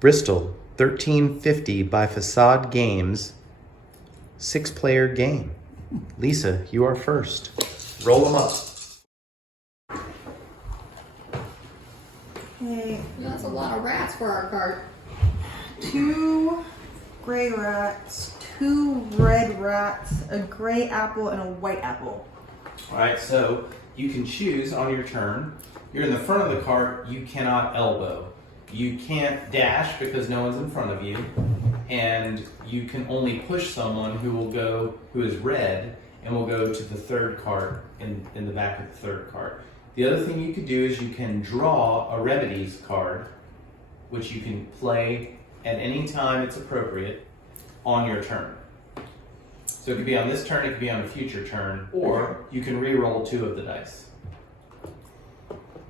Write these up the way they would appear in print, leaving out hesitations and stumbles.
Bristol 1350 by Facade Games, 6-player game. Lisa, you are first. Roll them up. Okay. That's a lot of rats for our cart. 2 gray rats, 2 red rats, a gray apple, and a white apple. All right, so you can choose on your turn. You're in the front of the cart, you cannot elbow. You can't dash because no one's in front of you. And you can only push someone who is red and will go to the third cart in the back of the third cart. The other thing you could do is you can draw a remedies card, which you can play at any time it's appropriate on your turn. So it could be on this turn, it could be on a future turn, or you can re-roll 2 of the dice.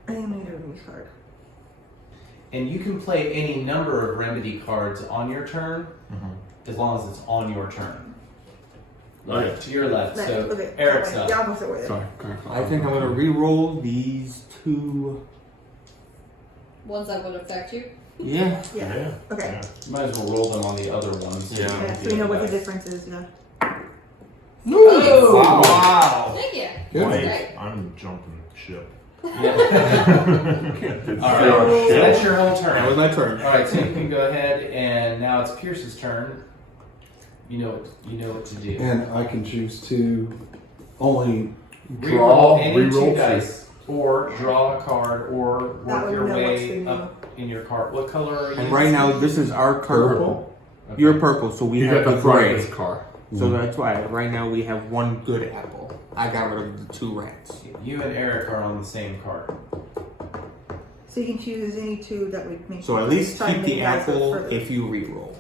I think I'm gonna get a remedy card. And you can play any number of remedy cards on your turn, as long as it's on your turn. Like to your left. So Okay, Eric's the up. opposite way. Sorry. I think I'm gonna re-roll these 2. Ones that would affect you. Yeah. Yeah. Okay. You might as well roll them on the other ones. Yeah. Yeah, so you know what the difference is, yeah. Oh. Wow. Thank you. Good. Right. I'm jumping ship. Yeah. All right. So that's your whole turn. That was my turn. All right. So you can go ahead, and now it's Pierce's turn. You know what to do. And I can choose to only Re-roll draw, any re-roll 2 dice, or draw a card, or That work way your we know what's way the up in your cart. What color are you? And right now, this is our cart. purple. Okay. You're purple, so we You have got the the front gray. of this car. So that's why right now we have 1 good apple. I got rid of the 2 rats. You and Eric are on the same cart. So you can choose any 2 that would make So at least try to keep make the you guys go apple further. if you re-roll.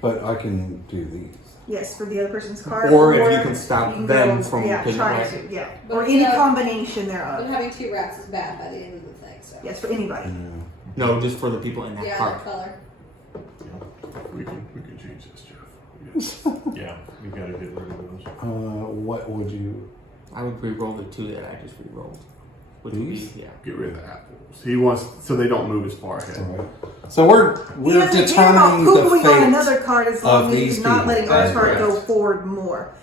But I can do these. Yes, for the other person's card. Or if you can stop you can them go, from trying picking to, yeah. But Or any yeah. combination But thereof. having 2 rats is bad by the end of the thing. So. Yes, for anybody. No, just for the people in that Yeah, cart. that color. We can change this, Jeff. Yes. Yeah, we gotta get rid of those. What would you? I would re-roll the 2 that I just re-rolled. Which would be, These? yeah. Get rid of the apples. He wants so they don't move as far ahead. All right. So we're He doesn't care about determining the pooping on fate. another card as long of as these he's not people. letting our That's card go correct. forward more.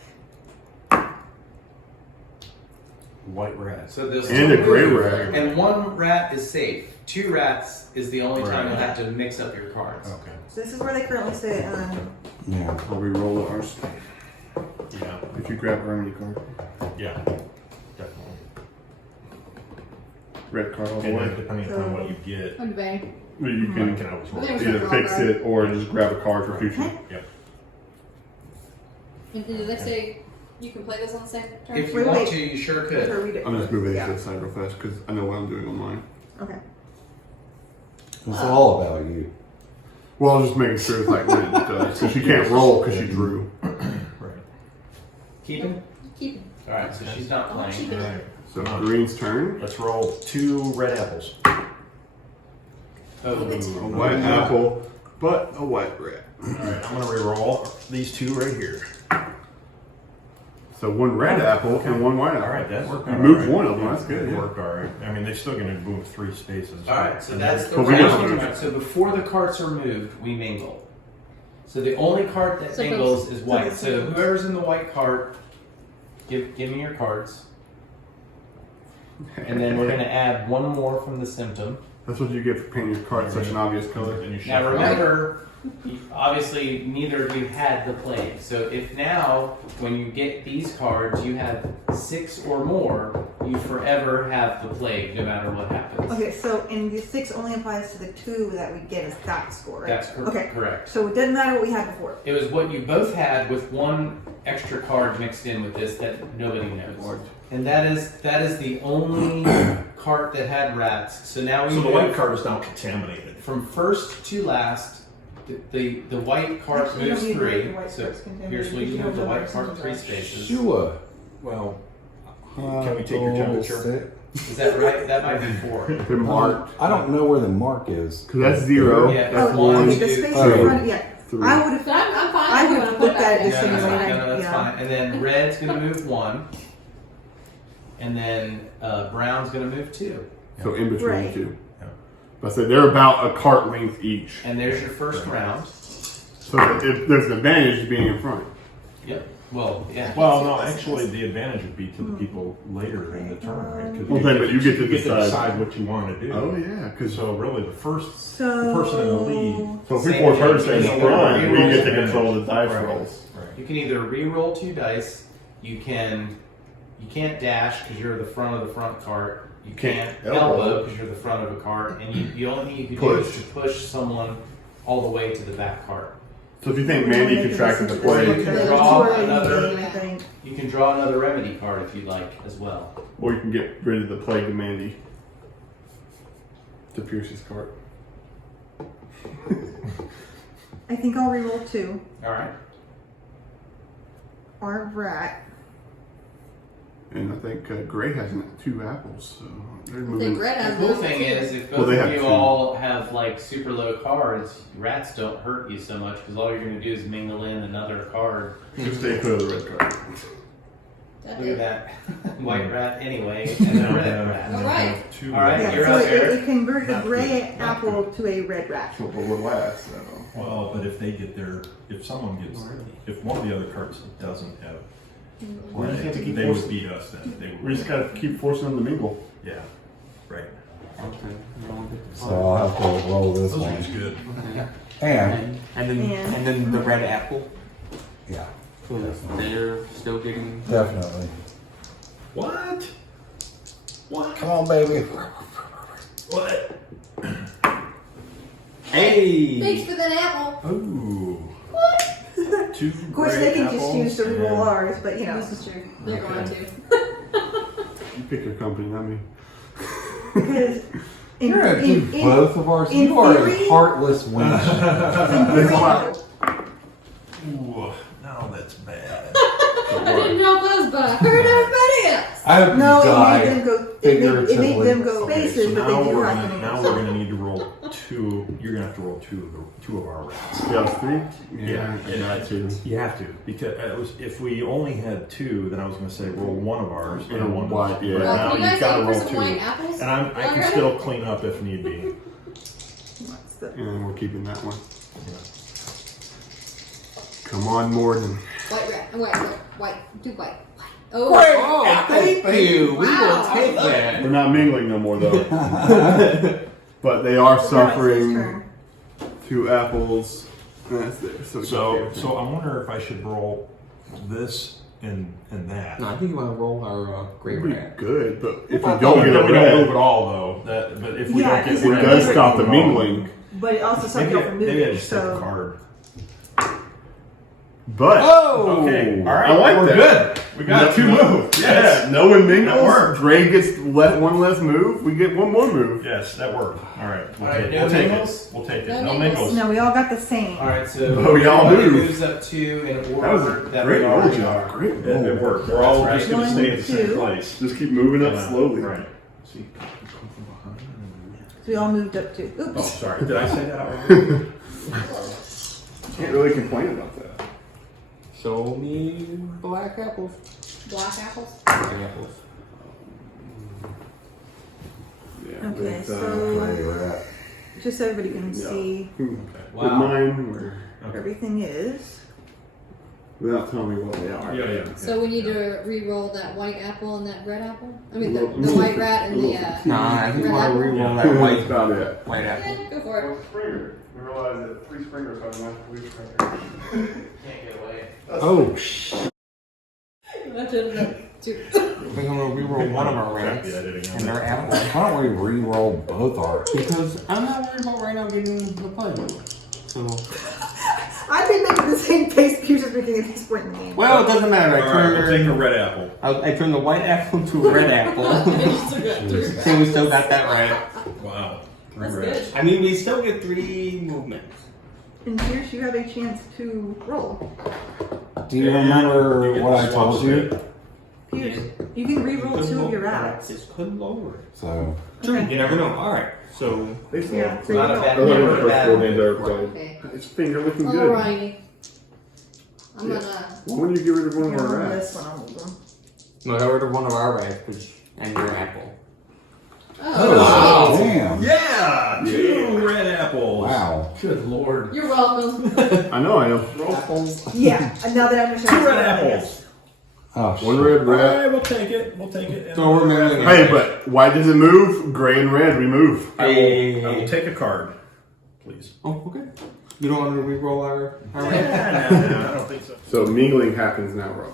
White rat. So there's And a gray rat. And 1 rat is safe. 2 rats is the only time Right. you'll have to mix up your cards. Okay. So this is where they currently sit. Yeah. I'll re-roll ours. Yeah. If you grab a remedy card. Yeah. Definitely. Red card all the way. Depending So- upon what you get, I'm bang. You you can can always I roll. think it's either draw fix card. it or just grab a card for future. Yep. And did they say you can play this on the same turn? If you Wait, want wait. to, you sure Or could. read it I'm just first. moving it Yeah. to the side real fast because I know what I'm doing on mine. Okay. It's all about you. Well, I was just making sure it's like what it does. So she can't roll because she drew. Right. Keeping? Keep it. All right, so she's not I'll playing. keep it. Alright. So Green's turn. Let's roll 2 red apples. Oh, A white apple, but a white rat. Alright, I'm gonna re-roll these 2 right here. So 1 red apple and 1 white apple. Alright, that worked You out. moved alright. one of them. That's good. It Yeah. worked alright. I mean, they're still gonna move 3 spaces. All right, so that's the But we round. don't- So before the carts are moved, we mingle. So the only cart that So mingles is white. so- So whoever's in the white cart, give me your cards. And then we're going to add 1 more from the symptom. That's what you get for painting your card such an obvious color. And you Now shuffle. remember, obviously neither of you had the plague. So if now, when you get these cards, you have 6 or more, you forever have the plague, no matter what happens. Okay, so and the 6 only applies to the 2 that we get as that score, right? That's Okay. correct. So it doesn't matter what we had before. It was what you both had with 1 extra card mixed in with this that nobody knows. And that is the only cart that had rats. So now we So the move white card is now contaminated. from first to last. The white cart Actually, you moves don't need to make 3. the white So cards contaminated here's where because you you move the don't know white what cart percentage 3 are. spaces. Sure. Well, can we take your temperature? Is that right? That might be 4. They're marked. I don't know where the mark is. Because that's 0. Yeah. That's Oh, 1. okay, the space Oh. in front, yeah. 3. I would have. So I'm fine. I if you would wanna look put at that it Yeah, the in. same that's way. fine. No, that's Yeah. fine. And then red's gonna move 1. And then brown's gonna move 2. So in between Right. the 2. I said they're about a cart length each. And there's your first round. So if there's an advantage to being in front. Yep. Well, yeah. Well, no, actually, the advantage would be to the people later in the turn, right? 'Cause Okay, but you get to decide what you want to do. Oh yeah, because So really, the person So in the lead. so if we force her to stay in Same the front, thing. we get to control the dice Right. rolls. Right. You can either re-roll 2 dice. You can't dash because you're the front of the front cart. You can't elbow because you're the front of a cart, and the only thing you can do is to push someone all the way to the back cart. So if you think Mandy contracted the play, You can draw another. I think. You can draw another remedy card if you'd like as well. or you can get rid of the plague to Mandy to Pierce's cart. I think I'll re-roll 2. All right. Our rat. And I think Gray has 2 apples, so they're I think moving. Red has The cool those thing too. is, if Well, both they of have you 2. all have like super low cards, rats don't hurt you so much because all you're going to do is mingle in another card. Just stay clear of the red card. Look at that white rat anyway, and then red rat. All right. Two All right, Yeah, you're so up, it Eric. converts a Not gray good. Not apple to a red rat. So what would last, though? Well, but if they get their, if someone gets, if one of the other carts doesn't have Well, you have to keep they would forcing- beat us then. They would. We just gotta keep forcing them to mingle. Yeah, right. So I'll have to roll this Those are one. just good. And And then the red apple. yeah, So they're still getting. definitely. What? What? Come on, baby. What? Hey! Thanks for that apple. Ooh. Two Of course, they can just choose to re-roll ours, but you know. This is true. They're going Okay. to. You pick your company, not me. Because in, You're gonna do both of ours. in You are a theory- heartless wench. Ooh, now that's bad. I didn't know those, but I heard everybody else. I hope No, you it die. made them go. It made them go Okay, faces, so but they now do we're have gonna, to now make we're gonna need to roll 2. You're gonna have to roll two of our rounds. Yeah, 3? Yeah, I got 2. You have to, because it was, if we only had 2, then I was going to say roll one of ours And and one white, of yeah. But Well, now can you you've guys got to aim for roll some 2, white apples? and I can already? still clean up if need be. What's the- And we're keeping that one. Come on, Morden. White rat. White. Do white. Oh. Oh, thank you! We will Wow. take that. We're not mingling no more, though. But they are Now it's his suffering turn. 2 apples. That's there. So I wonder if I should roll this and that. No, I think you want to roll our gray It'd be rat. good, but if you Well, don't then get a we don't move red, at all, though. But if we Yeah, don't get because it red, does red, stop the red, mingling. But it also stops Maybe, you from moving. maybe I just take the so card. But Oh! Okay, all right, I like we're that. good. We got 2 moves. Yeah, no one mingles. That worked. Dre gets one less move. We get one more move. Yes, that worked. All right, All right, no we'll take mingles? it. We'll take it. No No mingles. mingles. no, we all got the same. All right, so Oh, we all everybody moved. moves up 2 in That was order a that great we roll, already John. are. Great It roll. worked. We're all That's just going to right. stay in the same 1, 2. place. Just keep moving up Yeah, slowly. Right. See, So we all moved up 2. Oops. Oh, sorry. Did I say that already? can't really complain about that. Show me black apples. Black apples. Black apples. Yeah, Okay, with, so just so everybody can Yeah. see with Wow. mine, where, Okay. everything is. without telling me what they are. Yeah. So we need to re-roll that white apple and that red apple. I mean, Little- the white rat and the. Nah, I think you Red want to apple? re-roll That's that white about it. white apple. Yeah, go for it. Springer. We realized that 3 springers are enough for 3 springers. Can't get away. Oh, shit. That should have been 2. We're going to re-roll one of our rats Yeah, I did again. and their apple. Why don't we re-roll both ours? Because I'm not worried about right now getting the play. So, I've been making the same face Pierce is making at this point in the game. well, it doesn't matter. All right, we'll take the red apple. I turned the white apple to a red apple. So we still got that right. Wow. 3 That's reds. good. I mean, we still get 3 movements. And Pierce, you have a chance to roll. Do you And remember you get what the I told swap you? set. Pierce, you can re-roll 2 of your rats. Just couldn't lower it. So True. Okay. You never know. All right. So They fall. Yeah, so Not a you bad roll. Those are number, the first bad 4 number. names I ever played. Okay. It's finger looking good. Alrighty. I'm Yeah. gonna. When do you get rid of one Here, of our on rats? this one, I'll move them. no, I got rid of one of our rats and your apple. Oh, Damn. Yeah! 2 red apples. Wow. Good lord. you're welcome. I know. Apples. Yeah, and now that I understand. 2 red apples. Oh, One shit. red, All red. right, we'll take it. We'll take it. So we're moving. Hey, but white doesn't move. Gray and red, we move. I will take a card, please. Oh, okay. You don't want to re-roll our No, I don't think so. So mingling happens now, Rob.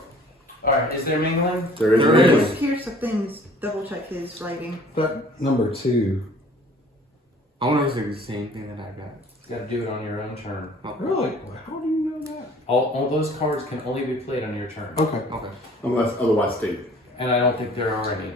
Alright, is there mingling? There is There mingling. is. Here's the things. Double check his writing. But number 2. I want to say the same thing that I got. You gotta do it on your own turn. Oh, Really? How do you know that? All those cards can only be played on your turn. Okay. Okay. Unless otherwise stated. And I don't think there are any.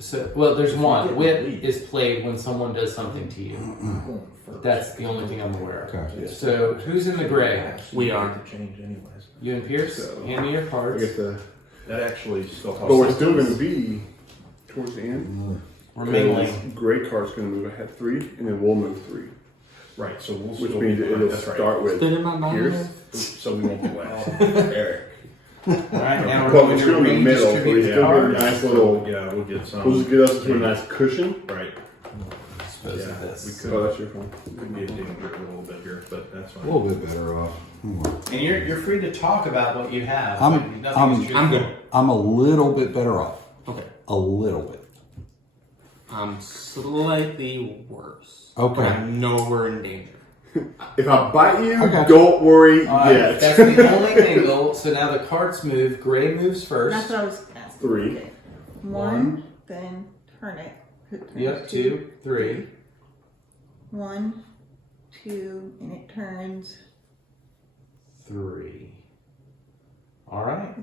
So, well, there's one. Whip is played when someone does something to you. That's the only thing I'm aware of. Okay. So, who's in the gray? We are. Change anyways. You and Pierce? So- Hand me your I cards. get the. That actually still helps. But we're still going to be towards the end. We're mingling. Gray card's going to move ahead 3, and then we'll move 3. Right, so we'll Which still means be, it'll that's right. start with Stood in my mind. Pierce. So we won't be last. Eric. Alright, and we're But going we're to still in the middle, so we redistribute the still get a cards. nice little. Yeah, we'll get some. We'll just get us to a nice cushion. Right. Dispose of We this. could, Oh, that's your phone. could be a danger a little bit here, but that's A fine. little bit better off. And you're free to talk about what you have. I'm- Nothing is truthful. I'm good. I'm a little bit better off. Okay. A little bit. I'm slightly worse. Okay. But I know we're in danger. If I bite you, I got don't worry Alright, yet. that's the only mingle. So now the cards move. Gray moves That's first. what I was asking. 3. Okay. One, then turn it. Yep, 2, 3. 1, 2, and it turns. 3. Alright.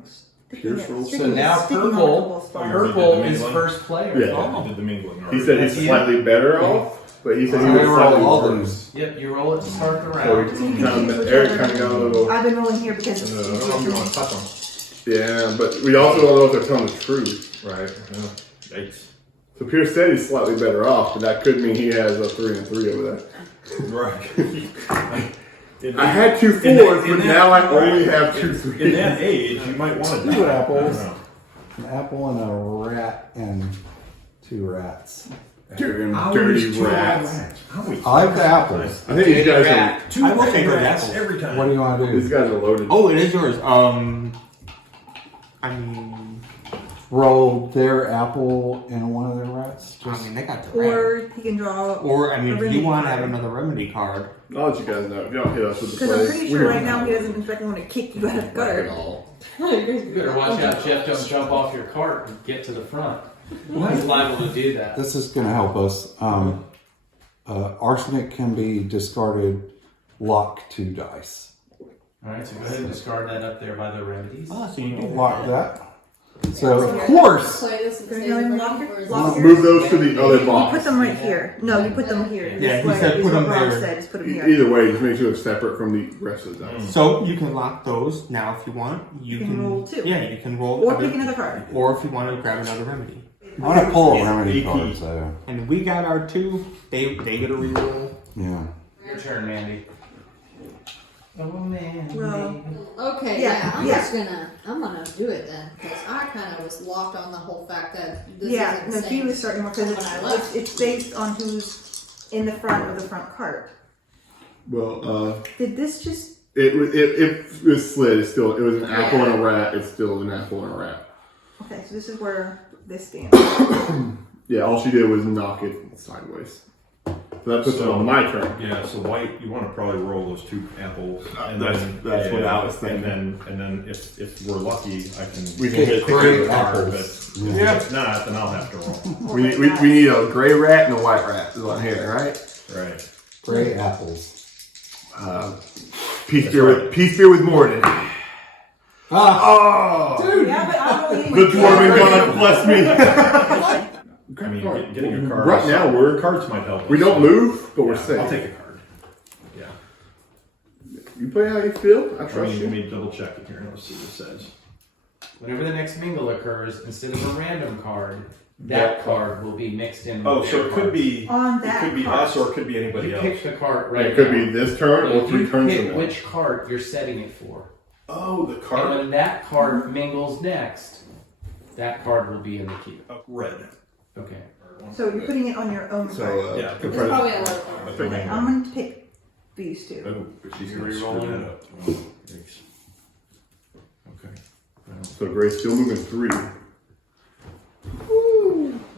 Pierce rolls. So now purple Purple is mingling? first player. Yeah. You did the mingling He already. said he's That's you. slightly better off, but he said he I was roll slightly all worse. Yep, you roll it to start the So round. he Eric kind of got a little. I've been rolling here because it's I don't know if you want to touch them. Yeah, but we also don't know if they're telling the truth. Right. Yeah. Yikes. So Pierce said he's slightly better off, but that could mean he has a 3 and 3 over there. Right. I had 2 In 4s, that- but in now I that- only right. have 2 In 3s. that age, you might want to. Two apples. I don't know. An apple and a rat and 2 rats. Dirty, Always dirty 2 rats. Always. I like the apples. I think these guys are. Rat. 2 I will take a rats apple. every time. What do you want to These do? guys are loaded. Oh, it is yours. I mean, Roll their apple and one of their rats? Just they got the red. or he can draw. Or, I mean, a if remedy you want to have card. another remedy card. I'll let you guys know. If you don't hit us with the Because I'm plays, pretty we sure don't right now know. he doesn't in fact want to kick you out of the gutter. You better watch out, Jeff. Don't jump off your cart and get to the front. He's liable to do that. This is going to help us. Arsenic can be discarded, lock 2 dice. Alright, so go ahead and discard that up there by the remedies. Oh, so you do Lock that. So, of course, Play this and There's stay no in locker- front, or is locker- this- Move those to the other You box. put them right here. No, you put them here. Yeah, This he way said is put what them Rob there. said, just put them here. Either way, just make sure it's separate from the rest of the dice. So you can lock those now if you want. You You can roll 2. Yeah, you can roll. Or other- pick another card. Or if you want to grab another remedy. I want to pull a remedy AP. card, so, And we got our 2. They get a reroll. yeah. Your turn, Mandy. Oh, Mandy. Well, Okay, Yeah, yeah, yeah. I'm gonna do it then, because I kind of was locked on the whole fact that this yeah, isn't no, the he same. was starting more because when I left. it's based on who's in the front of the front cart. Well, Did this just? it was slid. It's still. It was an apple and a rat. It's still an apple and a rat. Okay, so this is where this stands. Yeah, all she did was knock it sideways. So that puts it on my turn. Yeah, so white, you want to probably roll those 2 apples. That's what I was thinking. And then if we're lucky, I can. We we'll can hit gray the card, apples. But Yeah. if not, then I'll have to roll. We need a gray rat and a white rat is on here, right? Right. Gray apples. Peace beer with Morden. Ah! Oh, Yeah, but I don't the dwarven god bless me. I mean, getting a card. Right now, cards might help. we us. don't move, but we're Yeah, safe. I'll take a card. Yeah. You play how you feel. I I trust mean, let you. me double check it here and let's see what it says. Whenever the next mingle occurs, instead of a random card, that card will be mixed in. Oh, with so their it could cards. be On it that could be card. us or it could be anybody You else. pick the card right It could now. be this turn or If 3 you turns pick from now. which card you're setting it for. Oh, the And card. when that card mingles next, that card will be in the queue. Red. Okay. So you're putting it on your own card. So, Yeah, It's probably a low card. I Okay, think I'm going to pick these two. oh, She's she's gonna screw re-rolling. that up. Oh, yikes. Okay. So Gray's still moving 3.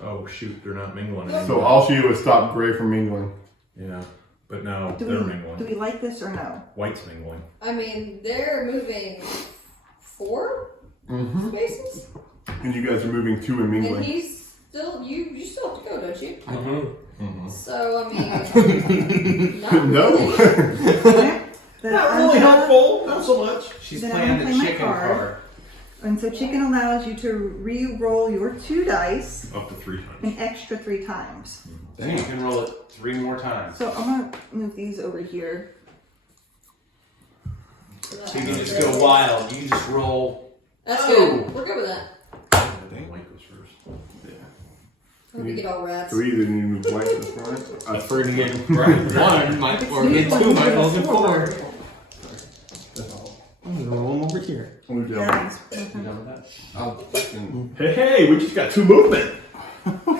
Oh shoot, they're not mingling anymore. So all she did was stop Gray from mingling. Yeah, but now Do they're we mingling. like this or no? White's mingling. I mean, they're moving 4 spaces, And you guys are moving 2 and and mingling. he's still. You still have to go, don't you? I do. Mm-hmm. So I mean, not No. really. Okay. Then I'm gonna- helpful. Not so much. She's Then I'm playing gonna the play my chicken card. card. And so chicken allows you to re-roll your 2 dice Up to 3 times. an extra 3 times. So you can roll it 3 more times. So I'm gonna move these over here. So So you can just go wild. You can just roll. That's Oh. good. We're good with that. White goes first. Let me get all rats. 3, then you move white to the front. I prefer to get one, might, or get 2, might roll get 4. I'm gonna roll them over here. Move down. Yeah. You done with that? I'll fucking. Hey, we just got 2 movement.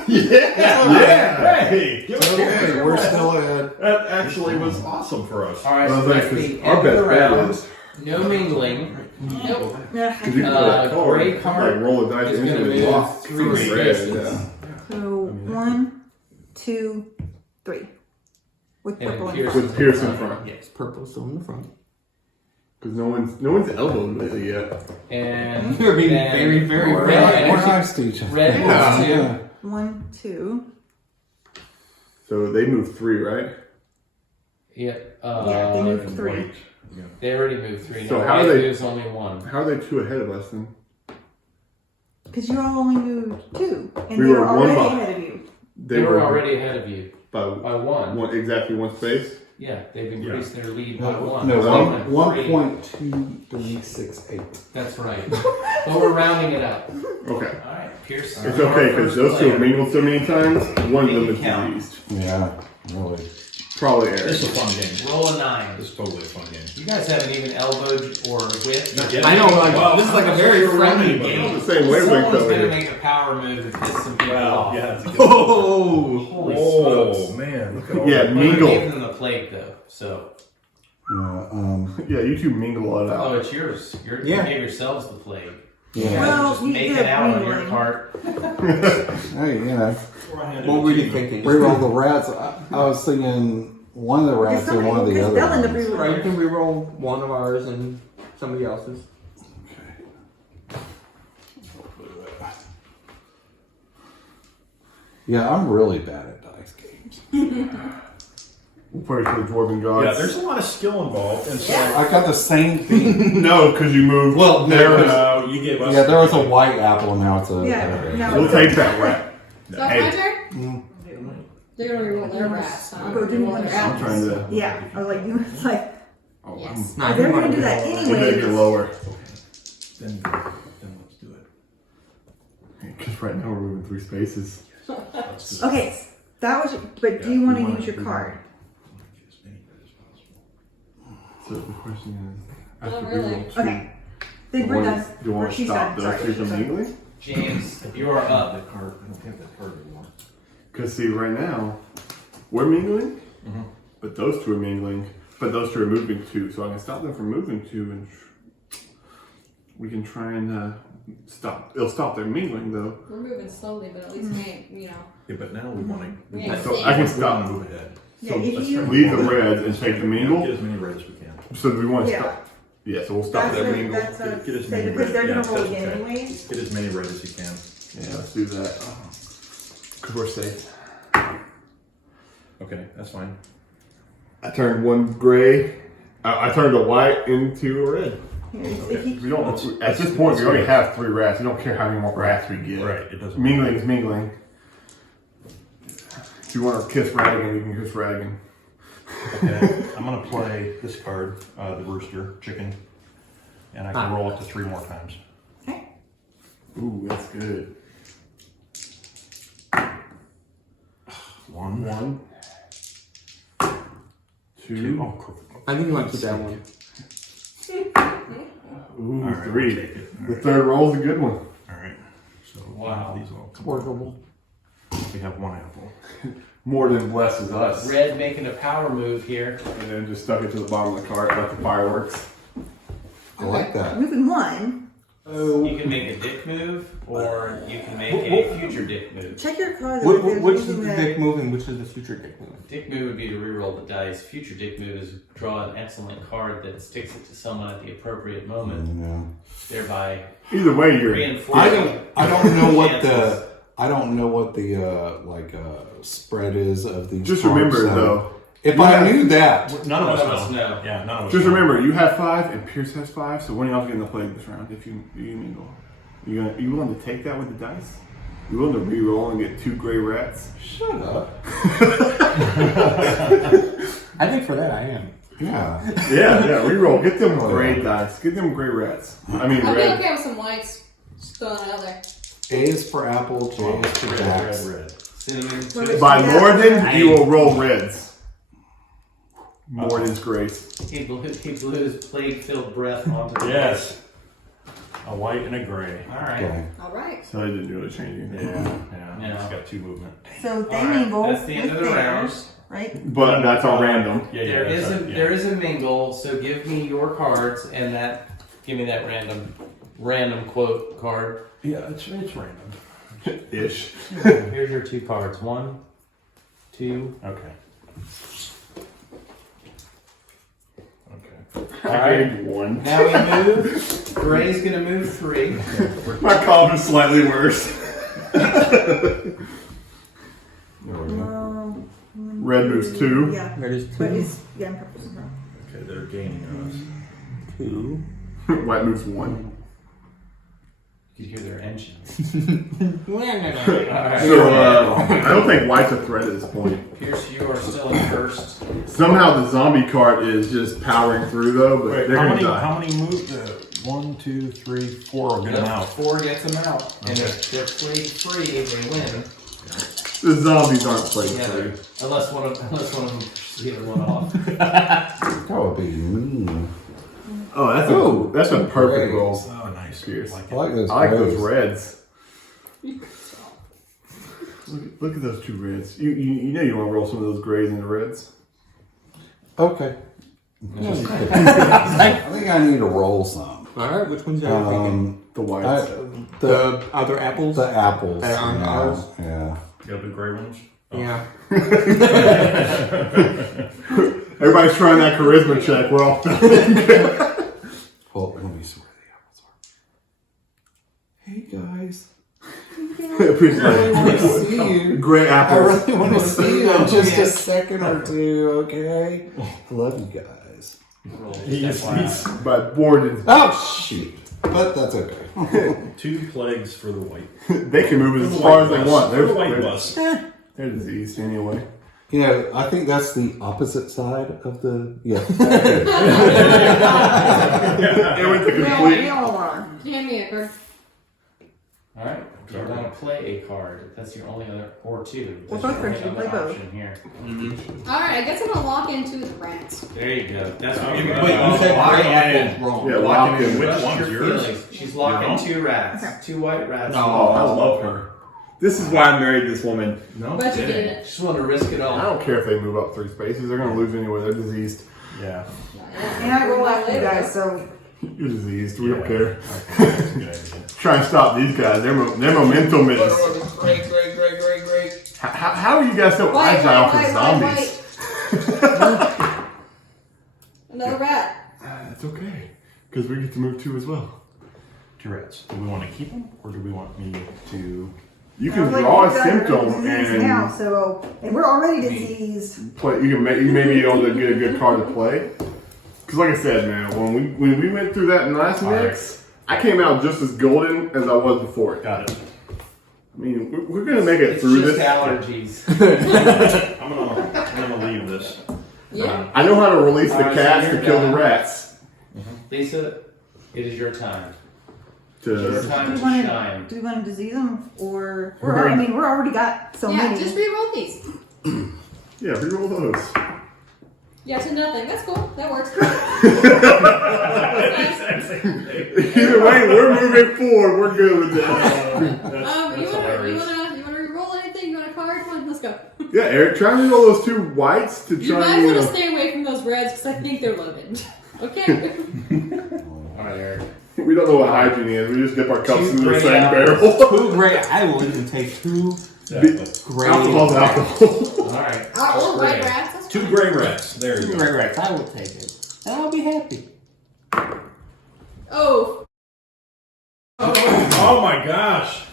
Yeah. Hey, give us a Okay, hand. we're still ahead. That actually was awesome for us. All right, Well, so that's because the our end of the best bet round. is No mingling. Nope. Yeah. because you can play a card, Gray card like roll a dice is gonna instantly move lock 3 from red. spaces. Yeah. So 1, 2, 3. With And purple in Pierce. front. With Pierce in front. Yes, purple still in the front. Because no one's elbowed lately yet. And You're being then very, very We're red. nice to each other. Red Yeah. moves 2. Yeah. 1, 2. So they move 3, right? Yep. Yeah, they moved and 3. white. They already moved 3. So No, how Red are they- moves only 1. How are they 2 ahead of us then? Because you all only moved 2. And We they were were one already box. ahead of you. They were already ahead of you by by 1. exactly 1 space. Yeah, they've increased their lead by 1. No, So one, from 3. 1.2368. That's right. But we're rounding it up. Okay. All right, Pierce. It's okay because those 2 have mingled so many times. One of them is Count. diseased. Yeah, really. Probably Eric. This is a fun game. Roll a 9. This is totally a fun game. You guys haven't even elbowed or whipped. Not yet. I know, like, Well, this is like a I'm very sure friendly anybody- game. The same wavelength Someone's over gonna here. make a power move and piss some people Well, off. yeah. It's a good Oh! Holy Oh smokes. man, look at all Yeah, that. Well, you mingle. gave them the plague though, so. Yeah, Yeah, you 2 mingle a lot Oh, out. it's yours. You Yeah. gave yourselves the plague. yeah. You guys Well, are just you making did out on your mingling. part. Hey, you know, What were you thinking? reroll the rats. I was thinking one of the rats and one of the other they'll end up ones. rerolling. Right, you can reroll one of ours and somebody else's. Yeah, I'm really bad at dice games. We'll play for the Dwarven Gods. Yeah, there's a lot of skill involved, and so I got the same thing. No, because you moved. Well, there. no, you gave us. Yeah, there was a white apple, now it's a. Yeah, now We'll it's take that rat. So my Hey, turn? They're gonna reroll their rats, huh? But didn't want Their to- I'm trying to. Yeah, I was like, you it's like, Oh, Yes. Nah, they're you gonna might do that reroll. You better get anyway. lower. Then let's do it. Because right now we're moving 3 spaces. Let's do it. Okay, that was, but do you want to use your card? As many as possible. So the question is, Not after we really. roll 2, Okay. Then we're done. do you want Or to she's stop done. those 2 from Sorry. mingling? James, you are up. That card. I don't have that card anymore. Because see, right now we're mingling, but those 2 are mingling, but those 2 are moving 2. So I can stop them from moving 2, and we can try and stop. It'll stop their mingling though. We're moving slowly, but at least we ain't, you know. Yeah, but now we want to. We ain't So safe. I can We stop. want to move ahead. Yeah, if let's you, try- Leave the reds and take the Yeah, mingle. get as many reds as we can. So do we want to Yeah. stop? Yeah, so we'll stop that's that what, mingle. that's what, Get as say, many because they're red- gonna yeah, roll that's again okay. anyways. Get as many red as you can. Yeah, let's do that. Because we're safe. Okay, that's fine. I turned 1 gray. I turned a white into a red. Here, if you, We don't. At this point, we already have 3 rats. We don't care how many more rats we get. Right, it doesn't. Mingling is mingling. If you want to kiss Radigan, you can kiss Radigan. Okay, I'm gonna play this card, the rooster, chicken, and I can roll up to 3 more times. okay. Ooh, that's good. 1, 2. Oh, perfect. I think you might keep that one. Ooh, All right, 3. we'll take it. All The right. 3rd roll's a good one. All right. So Wow. these all come. Workable. We have one apple. More than blesses us. Red making a power move here. And then just stuck it to the bottom of the cart like the fireworks. I like that. Moving one. You can make a dick move, or you can make a future dick move. Check your cards. Which is the dick move and which is the future dick move? Dick move would be to re-roll the dice. Future dick move is draw an excellent card that sticks it to someone at the appropriate moment, thereby Either way, you're. reinforcing. I don't know what chances. I don't know what the spread is of these. Just cards, remember so though. if you I have- knew that, None of None of us us know. know. Yeah, none of us Just know. remember, you have 5 and Pierce has 5, so one of y'all's getting the play this round if you mingle. You willing to take that with the dice? You willing to re-roll and get 2 gray rats? shut up. I think for that I am. Yeah. Yeah, re-roll. Get them gray dice. Get them gray rats. I mean I'd be red. okay with some whites. Just throwing it out there. A is for apple, J is for jacks. Red. Cinnamon Well, twist. By Yeah. Morden, you will roll reds. Morden's grace. He blew his plague-filled breath onto the Yes. A white and a gray. All right. Okay. All right. So it didn't really change anything. Yeah. It's got 2 movement. So they All right, mingle that's the end with of the round. theirs, right? But that's all random. Yeah, There is that's a there is a mingle. So give me your cards and that. Give me that random quote card. Yeah, it's random. Ish. Here's your 2 cards. 1, 2. Okay. All I right. gave 1. Now we move. Gray's gonna move 3. My column is slightly worse. Red moves 2. Yeah. Red is But 2. it's purple's not. Okay, they're gaining on us. 2. White moves 1. You can hear their engines. All right. So I don't think white's a threat at this point. Pierce, you are still in first. Somehow the zombie cart is just powering through though, but Wait, they're how gonna many? die. How many moves? 1, 2, 3, 4 will get them out. 4 gets them out. And if they're plague free, they win. The zombies aren't plague Together. free. Unless one of them leave one off. That would be mean. Oh, that's a perfect great. roll. Oh, nice. Pierce. Like I like those. I like those grays. reds. Look at those 2 reds. You know you want to roll some of those grays into reds. Okay. I think I need to roll some. All right. Which ones are you thinking? The whites. The other apples. The apples. That aren't yeah, ours? Yeah. You got the gray ones? Yeah. Everybody's trying that charisma check. Well, Well, let me see where the apples are. Hey guys. Pierce is I really want like, to see you. gray I apples. really want to see you in just a second or 2, okay? I love you guys. By Borden. Oh, shoot. But that's okay. 2 plagues for the white. They can move as far as they want. For the They're, white they're, bus. they're diseased anyway. You know, I think that's the opposite side of the. Yeah. It went to complete. Hand me a card. All right. You're going to play a card. That's your only other, or 2. Well, That's both your first, only you play other both. option here. All right, I guess I'm gonna lock into the rats. There you go. That's what Wait, you're Wait, going you said lock gray in. apples wrong. Yeah, Lock lock in. in. Which What's one's your yours? feelings? She's locking Your 2 rats. 2 white rats. Oh, I love her. This is why I married this woman. No But you kidding. did it. Just wanted to risk it I all. don't care if they move up 3 spaces. They're going to lose anyway. They're diseased. Yeah. And I roll after you guys, so You're diseased. We don't care. That's a good idea. Try and stop these guys. Their momentum is. Great. How are you guys so agile for zombies? Another rat. That's okay. Because we get to move 2 as well. 2 rats. Do we want to keep them, or do we want me to? You can Like, draw a you guys are symptom diseased now, and so and we're already diseased. play. You may be able to get a good card to play. Because like I said, man, when we went through that in last mix, I came out just as golden as I was before it. Got it. I mean, we're gonna make it It's through just this. allergies. I'm gonna leave this. Yeah. I know how to release the Alright, so cats you're to kill done. the rats. Lisa, it is your time. Your To time Do to we want shine. to disease them, or We're I mean, we're already got so Yeah, many. just re-roll these. yeah, reroll those. Yeah, to nothing. That's cool. That works. Either way, we're moving forward. We're good with that. You wanna hilarious. re-roll anything? You want a card? Yeah, Eric, try and roll those 2 whites to You try might and want to stay away from those reds because I think they're loaded. Okay. All right, Eric. We don't know what hygiene is. We just dip our cups 2 in the gray same apples. barrel. 2 gray. I will even take 2 gray. Alcohol's alcohol. All right. Or Great. white rats. That's 2 fine. gray rats. There you 2 go. gray rats. I will take it. And I'll be happy. Oh. Oh my gosh!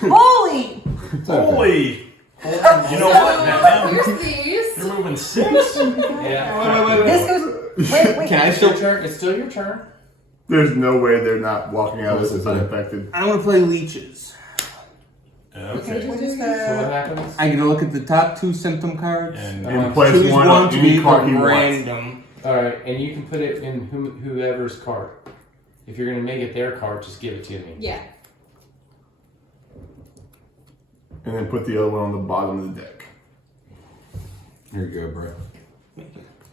Holy! Holy! You know So, what? Now, here's these. they're moving 6. Yeah. This goes. Wait. Can I It's your still? turn. It's still your turn. There's no way they're not walking out of this uninfected. I want to play leeches. Okay. What is So what that? happens? I get to look at the top 2 symptom cards. And place choose one on to any be card he wants. random. All right, and you can put it in whoever's card. If you're gonna make it their card, just give it to me. Yeah. And then put the other one on the bottom of the deck. Here you go, bro.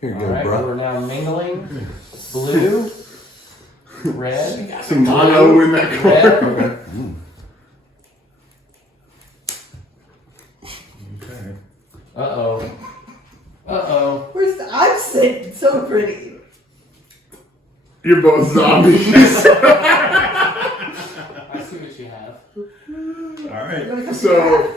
Here you All go, right, bro. we're now mingling. Blue, red, Some mono in that card. red. Okay. Okay. Uh oh. Where's the, I'm sitting so pretty. You're both zombies. I see what you have. All right. So,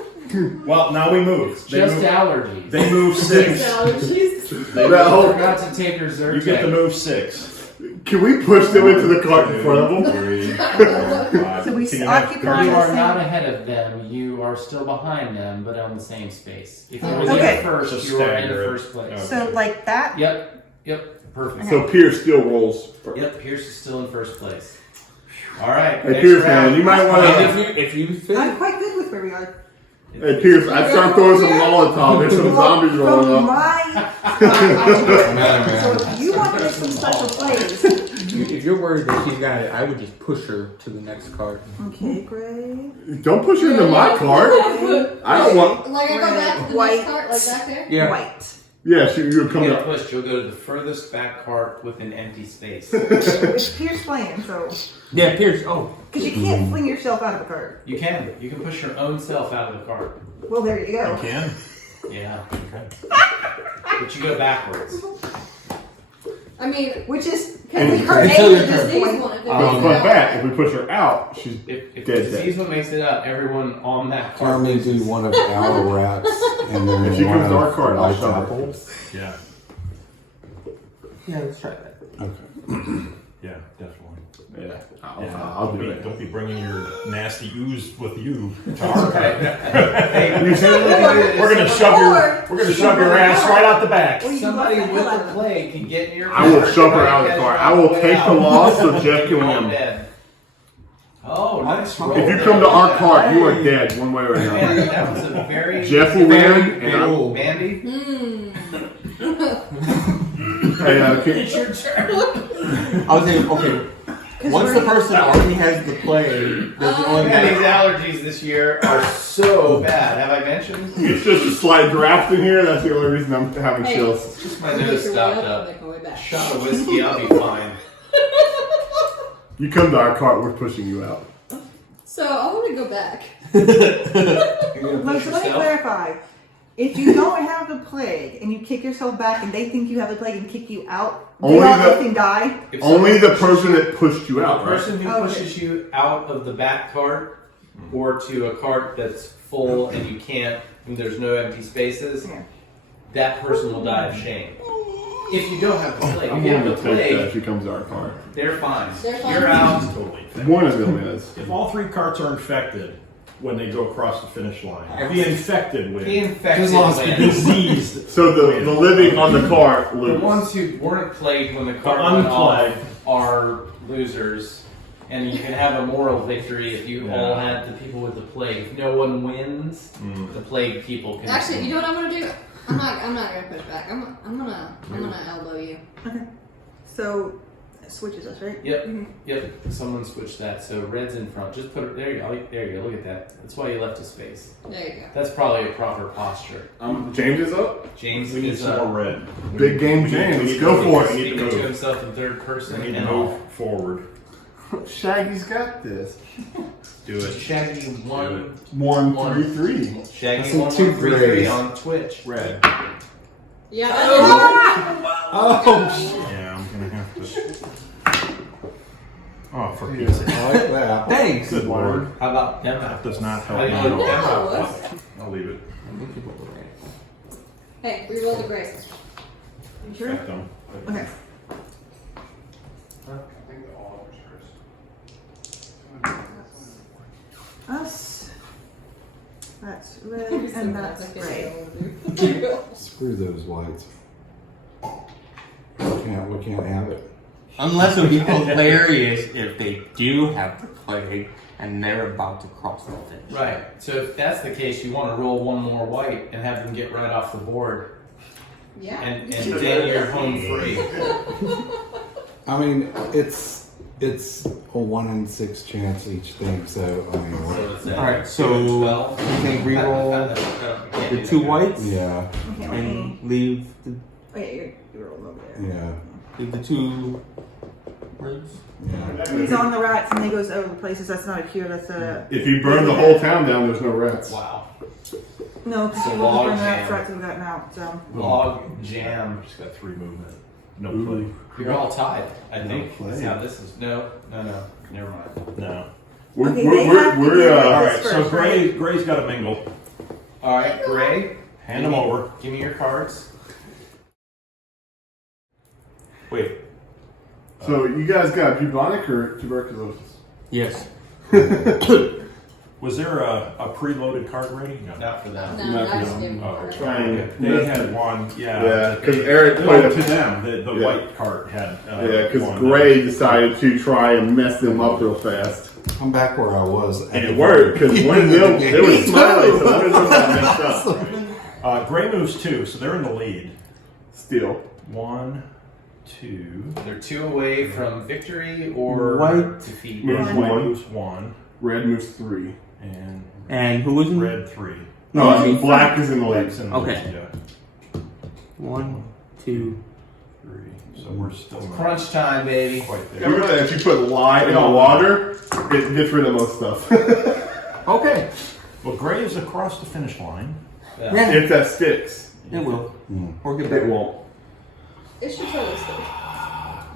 Well, now we move. Just allergies. They move 6. Allergies. They That whole- Forgot to take your Zyrtec. You get to move 6. can we push them into the cart in front of them? 3, 4, 5. So we Can you have occupy- You the are same- not ahead of them. You are still behind them, but on the same space. If you was Okay. in first, Just you are in stagger it. first place. So like that. Yep. Perfect. So Pierce still rolls first. Yep. Pierce is still in first place. All right. Hey next Pierce, round. man, you might want And to. if you fit, I'm quite good with where we are. Hey Pierce, I'd start throwing some Molotov. There's some zombies From rolling up. my so if you want to make some special plays. if you're worried that she's got it, I would just push her to the next card. Okay, Gray. Don't push her into my cart. I don't want. Like I go back to the White. next cart, like back there. Yeah. White. Yeah, you would come You up. get pushed. You'll go to the furthest back cart with an empty space. It's Pierce playing, so Yeah, Pierce. Oh, because you can't fling yourself out of a cart. You can. You can push your own self out of the cart. Well, there you go. You can. Yeah. But you go backwards. I mean, Which is And- because the cart until A your at this these point. one. If it But goes fun out. fact, if we push her out, she's If the Dead. disease one makes it up, everyone on that Tell cart me loses. do one of our rats and then If she one comes to of our cart, I'll white shove her. apples. Yeah. yeah. Let's try that. Okay. Yeah, definitely. yeah. Yeah. I'll don't do be, it. Don't be bringing your nasty ooze with you to our cart. Hey, We're gonna shove your ass right out the back. Or you somebody can with bust the hell the out of plague can get in your I will cart shove her right out of the as car. you're I on will way take the out. loss so Jeff can You're all win. dead. Oh, nice roll. If you come to our cart, you are dead one way or Man, another. that was a very Jeff will win, and I'm. Cool. Mandy. Hey, It's your turn. I was saying, okay. Once the person already has the play, there's only Mandy's that. allergies this year are so bad. Have I mentioned? it's just a slight draft in here. That's the only reason I'm having Hey. chills. Just my Make nose your way stopped up and up. make my way back. Shot of whiskey, I'll be fine. You come to our cart, we're pushing you out. So I want to go back. You're gonna Look, push so let me yourself? clarify. If you don't have the plague and you kick yourself back and they think you have the plague and kick you out, they Only all the- can die. If Only someone the person that pushed you The out, right? person who Oh, pushes you out of the back cart or to a cart that's full and you can't, and there's no empty spaces, Yeah. that person will die of shame. If you don't have the plague, I'm if you have willing the to take that plague, if she comes to our cart. they're fine. They're fine. You're out. Totally. One of them is. If all 3 carts are infected when they go across the finish line, the infected win. The infected As long as win. The diseased. So the living on the cart The lose. ones who weren't plagued when the cart The went off unplagued. are losers. And you can have a moral victory if you all had the people with the plague. If no one wins, the plague people can. Actually, you know what I'm gonna do? I'm not gonna push back. I'm gonna elbow you. So it switches us, right? Yep. Someone switched that. So red's in front. Just put it there. You go. There you go. Look at that. That's why you left a space. There you go. That's probably a proper posture. James is up. James We need is some more red. Big game James. We need Go to- for we it. need to speaking to move. himself in third person We need to and move all. forward. Shaggy's got this. Do it. Shaggy one. 1, 3, 3. Shaggy That's a 1, 1, 3, 3 2 on Twitch. Red. Yeah, Oh, Yeah, I'm gonna have to. Oh, for Pete's sake. I like that. Thanks. Good lord. How about That demo? does not How do help you me like at all. demo? No. I'll leave it. Hey, reroll the gray. You sure? Check them. Okay. Us. That's red and that's gray. Screw those whites. We can't have it. Unless it would be hilarious if they do have the plague and they're about to cross the finish. Right. So if that's the case, you want to roll one more white and have them get right off the board, Yeah. and then you're home free. I mean, it's a 1 in 6 chance each thing. So I mean, So it's All right, 2 so and you 12. can reroll the 2 whites yeah, Okay, let me. and leave the Oh yeah, you're rolling over there. yeah, leave the 2 reds. yeah. He's on the rats and he goes over the places. That's not a cure. That's a If you burn the whole town down, there's no rats. Wow. no. Because So you log look at the rats. jam. Rats have gotten out. So Log jam. Just got 3 movement. No Ooh. play. You're all tied, I No think. play. Yeah, this is no. Never mind. No. We're, Okay, they have to be All like right, this so first, right? Gray's got to mingle. All right, Gray. Hand them over. Give me your cards. Wait. So you guys got bubonic or tuberculosis? Yes. Was there a preloaded card ready? No. Not for them. No, Not I just for gave him Oh, a Trying. They had one, yeah. Yeah, because They- Eric no, played to a. them, the Yeah. white card had. Yeah, because one. Gray decided to try and mess them up real fast. I'm back where I was. And it worked, because one of them, they were smiling, so one of them got messed up. Gray moves 2, so they're in the lead. Still. 1, 2. They're 2 away from victory or White. defeat. Move White one. moves 1, Red moves 3. And who was in? red 3. No, I mean Black is in the lead. Black's in the Okay. lead, yeah. 1, 2. 3. So we're still not Crunch time, baby. quite there. Remember that if you put lye in the water, it gets rid of most stuff. Okay. Well, Gray is across the finish line. Yeah. Yeah. If that sticks. It will. Mm. Or get It better. won't. It should totally stick.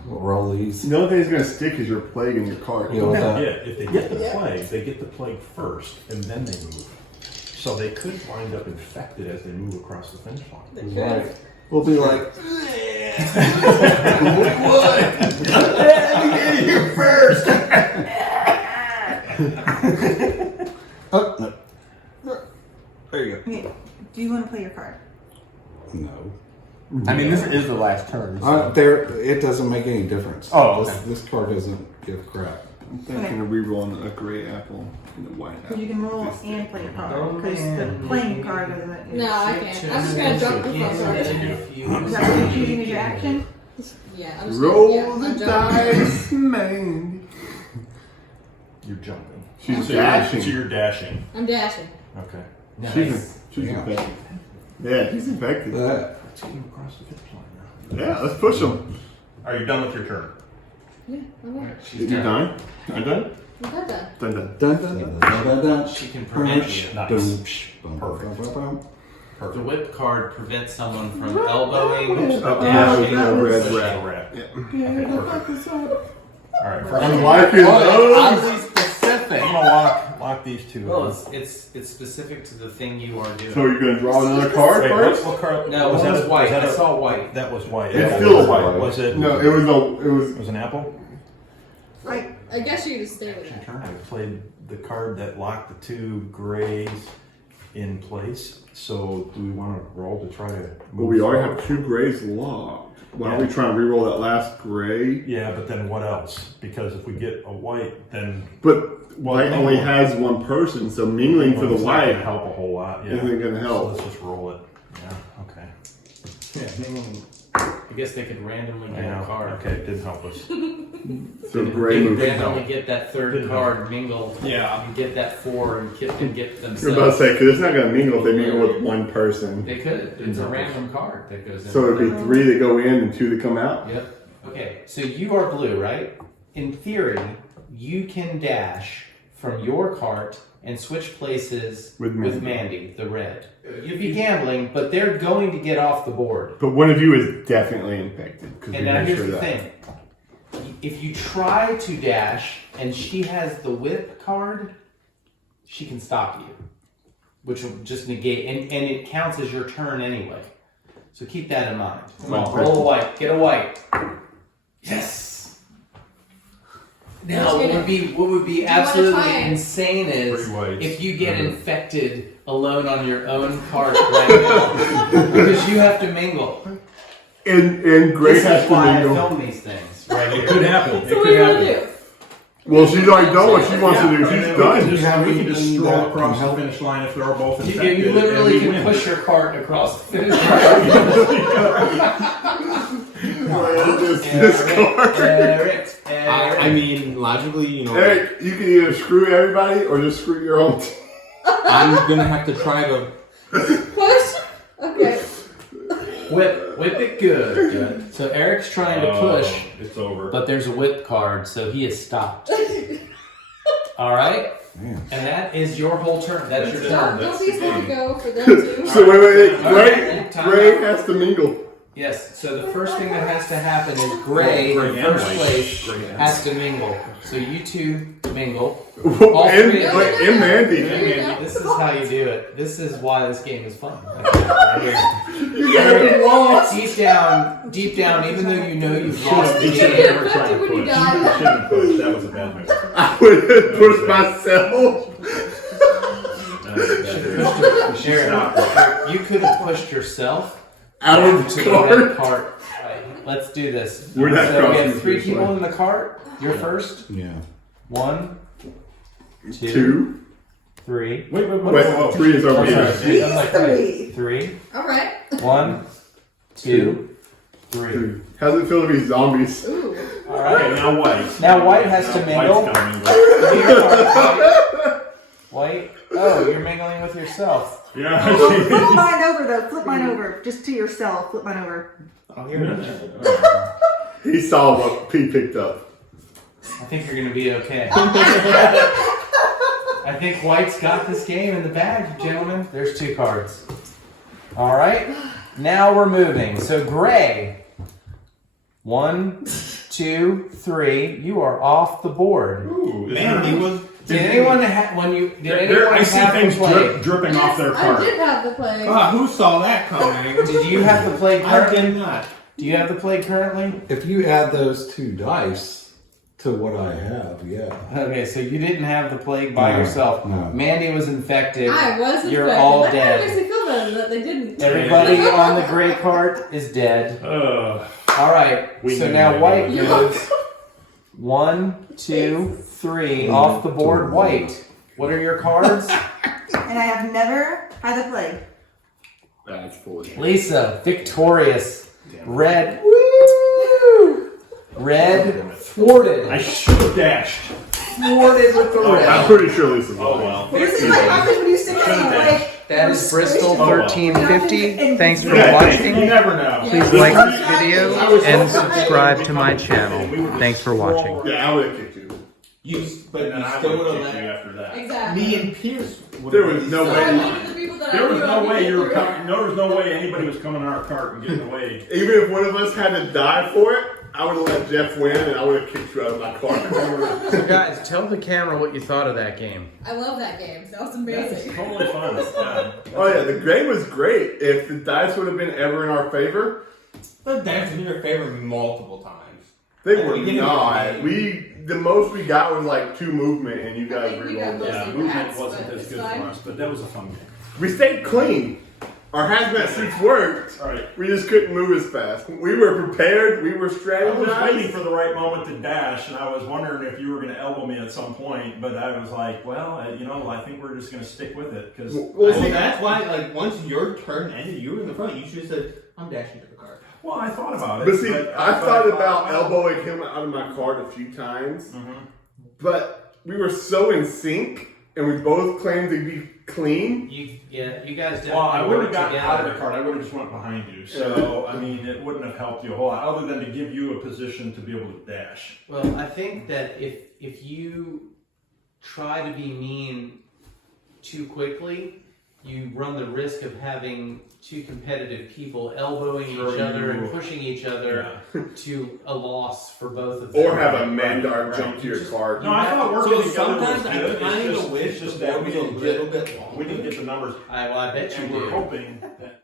We'll roll these. The only thing that's going to stick is your plague in your card. You know what Yeah, that? if they get the plague, they get the plague first, and then they move. So they could wind up infected as they move across the finish line. They could. Right. We'll be like, oh, no. There you okay, do you want to play your card? go. No. I mean, this is the last turn. So. It doesn't make any difference. Oh, okay. This card doesn't give crap. I'm thinking of rerolling a gray apple and a white apple. Because you can roll and play your Oh, card. Because the playing card doesn't. No, I can't. I'm just gonna jump the front card. Is that what you're choosing as your action? Yeah, I'm just Roll gonna, yeah, the I'm jumping. dice, man. You're jumping. She's So dashing. you're dashing. I'm dashing. Okay. She's Yeah. infected. Yeah, she's infected. That. Let's get him across the finish line now. Yeah, let's push them. Are you done with your turn? Yeah, I'm right. You done? I'm done? I'm not done. Done, done. Dun, dun, dun, dun, dun, dun. She can prevent Punch. you. Nice. Boom, psh, boom, Perfect. boom, boom, boom. The whip card prevents someone from elbowing, Oh, dashing, yeah, red Push rat. the rat. Yeah. Okay, perfect. All right, first I'm liking Oddly those. specific. I'm gonna lock these two. Well, it's specific to the thing you are doing. So you're going to draw another card Wait, first? what card? No, it was white. that I a- saw white. That was white. It's Apple still was white. Was it? No, it was It was an apple. I guess you just stay with Your that. turn. I played the card that locked the 2 grays in place. So do we want to roll to try to move Well, we already forward? have 2 grays locked. Why don't Yeah. we try and reroll that last gray? Yeah, but then what else? Because if we get a white, then But white only has one person, so mingling for the it's not gonna white help a whole lot. Yeah. isn't going to So help. let's just roll it. Yeah. Okay. I guess they could randomly I get a know. card. Okay, it didn't help us. So They gray could moves. randomly get that third Didn't card mingled. Yeah. And get that 4 and get You're about to themselves. say, because it's not going to mingle if they mingle with one person. They could. It's a random card that goes in. So it'd be 3 that go in and 2 that come out? Yep. Okay, so you are blue, right? In theory, you can dash from your cart and switch places With with Mandy, the red. You'd be gambling, but they're going to get off the board. But one of you is definitely infected. Because And now here's the thing. If you try to dash and she has the whip card, she can stop you, which will just negate, and it counts as your turn anyway. So keep that in mind. Come on, roll a white. Get a white. Yes. Now, what would be absolutely try it? insane is Three whites. if you get infected alone on your own cart right now, because you have to mingle. And Gray This has is to why I mingle. film these things right It here. could happen. It So what could do you want happen. to do? Well, she's already done what she wants to do. And She's then done. We can just anything stroll that across can the help? finish line if they're both You, infected. you literally and we can win. push your cart across the finish line. This card. Eric, I mean, logically, you know, Eric, you can either screw everybody or just screw your own team. I'm gonna have to try to. Push? Okay. whip it good. So Eric's trying to push, It's over. but there's a whip card, so he is stopped. All right, Man. and that is your whole turn. That's your Don't turn. these have to go for them too? So wait. Alright, time Gray out. has to mingle. Yes. So the first thing that has to happen is Gray, Gray in and first white. place, Gray and has to mingle. So you two mingle. And three. Mandy. This is how you do it. This is why this game is fun. You gotta walk. Deep down, even though you know you've lost the He should game. have never tried to When you push. die. He shouldn't push. That was a bad move. I would have pushed myself. That was a bad move. Eric, you could have pushed yourself Out of to the the red cart. cart. Right, let's do this. We're not So we crossing have the 3 finish people line. in the cart. You're first. Yeah. 1, 2, 2. 3. Wait. Wait, 3 is over Oh, here. sorry. I'm like, Three. 3. Alright. 1, 2, 3. How's it feel to be zombies? Ooh. All right. Okay, now white. Now white has to mingle. White's gotta mingle. Give me your card, White. Oh, you're mingling with yourself. Yeah. Flip mine over though. Flip mine over. Just to yourself. Flip mine over. Oh, here it is. He saw what P picked up. I think you're going to be okay. I think White's got this game in the bag, gentlemen. There's 2 cards. All right. Now we're moving. So Gray. 1, 2, 3. You are off the board. Ooh, Man, he was. Did anyone have I see have things the plague? dripping off their I cart. did have the plague. Who saw that coming? Did you have the plague I currently? did not. Do you have the plague currently? If you add those 2 dice to what I have, yeah. Okay, so you didn't have the plague by No, yourself. no. Mandy was infected. I was You're infected. all That kind of dead. makes me feel better that they didn't. Everybody on the gray cart is dead. All right, We so knew now that. White Yeah. moves. 1, 2, 3 off the board. White. What are your cards? And I have never had the plague. That's foolish. Lisa, victorious. Red. Woo! Red thwarted. I should have dashed. Thwarted with the red. I'm pretty sure Lisa's Oh lying. well. Well, this is what happens when you stick it in like. That is Bristol Oh, well. 1350. Thanks for You watching. never know. Please like this video and subscribe to my channel. Thanks for watching. Yeah, I would have kicked you. But And then you I still would would have have kicked you let after that. Exactly. me and Pierce. There was no So I way. needed the people that I There was knew no I way could you were get coming. No, there was no way anybody was coming on our cart and getting away. Even if one of us had to die for it, I would have let Jeff win and I would have kicked you out of my car. So guys, tell the camera what you thought of that game. I love that game. That was It's amazing. totally fun. Oh yeah, the game was great. If the dice would have been ever in our favor, The dance in your favor multiple times. they At the were beginning of not. the game. The most we got was like 2 movement, and you I guys think we got rerolled those. that. Yeah, movement Rats, wasn't but as it's good fine. for us, but that was a fun game. We stayed clean. Our hazmat suits worked. All right. We just couldn't move as fast. We were prepared. We were I was waiting strategized. for the right moment to dash, and I was wondering if you were going to elbow me at some point. But I was like, well, I think we're just going to stick with it because. Well, see, That's why, like, once your turn ended, you were in the front. You should have said, "I'm dashing to the cart." Well, I thought about it. But see, I thought about well, elbowing him out of my cart a few times, Mhm. but we were so in sync and we both claim to be clean. You guys definitely Well, I wouldn't work have gotten out of the together. cart. I would have just went behind you. So, I mean, it wouldn't have helped you a whole lot, other than to give you a position to be able to dash. Well, I think that if you try to be mean too quickly, you run the risk of having two competitive people elbowing each other and pushing each other to a loss for both of them. Or have a Mandar Right. jump to your car. No, I thought working So together was sometimes I good. kind It's of wish just the that board we was a didn't little get bit longer. we didn't get the numbers. Well, I bet you And do. we're hoping that